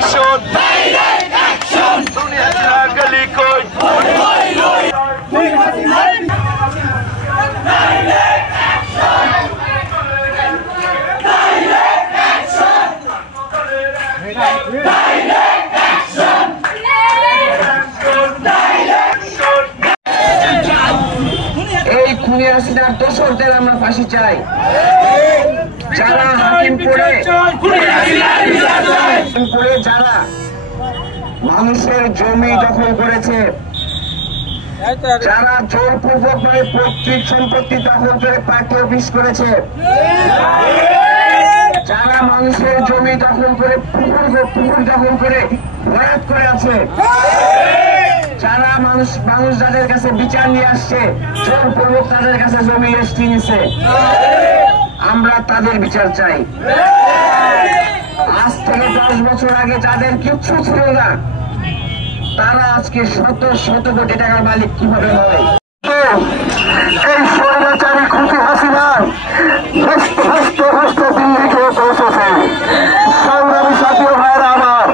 action. Direct action. Dunia gali koi. এই খুনি হাসিনার দোষরদের আমরা ফাঁসি চাই। যারা হাকিমপুরে যারা মানুষের জমি দখল করেছে, যারা জোরপূর্বক পৈতৃক সম্পত্তি দখল করে পার্টি অফিস করেছে, যারা মানুষের জমি দখল করে পুকুর দখল করে বরাদ করে আছে, যারা মানুষ যাদের কাছে বিচার নিয়ে আসছে, জোরপূর্বক তাদের কাছে জমি রেস্ট্রি নিছে, আমরা তাদের বিচার চাই। আজ থেকে 10 বছর আগে যাদের কিচ্ছু ছিল না, তারা আজকে শত শত কোটি টাকার মালিক কিভাবে হয়? এই স্বৈরাচারী খুনি হাসিনা হস্তে হস্তে হস্তে দিল্লিকে পৌঁছেছে। সংগ্রামী সাথী ভাইয়েরা আমার,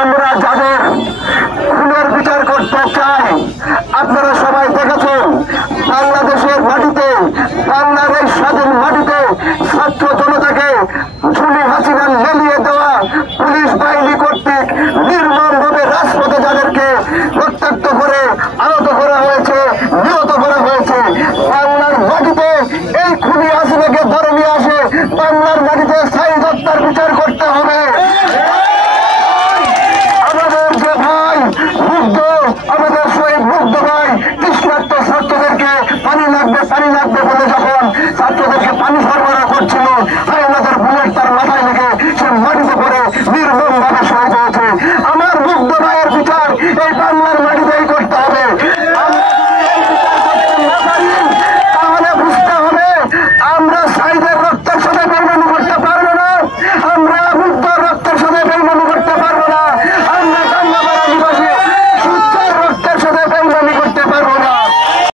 আমরা যাদের খুনের বিচার করতে চাই, আপনারা সবাই দেখেছেন বাংলাদেশের মাটিতে, বাংলাদেশ স্বাধীন মাটিতে ছাত্র জনতাকে খুনি হাসিনা লেলিয়ে দেওয়া পুলিশ বাহিনী কর্তৃক নির্মমভাবে রাজপথে যাদেরকে রক্তাক্ত করে আহত করা হয়েছে, নিহত করা হয়েছে, বাংলার মাটিতে এই খুনি হাসিনাকে ধরে নিয়ে আসে বাংলার মাটিতে স্থায়ী হত্যার বিচার করতে হবে। আমাদের যে ভাই মুগ্ধ, আমাদের শহীদ মুগ্ধ ভাই তৃষ্ণার্ত ছাত্রদেরকে পানি লাগবে বলে যখন ছাত্রদেরকে পানি সরবরাহ করছিল, আমাদের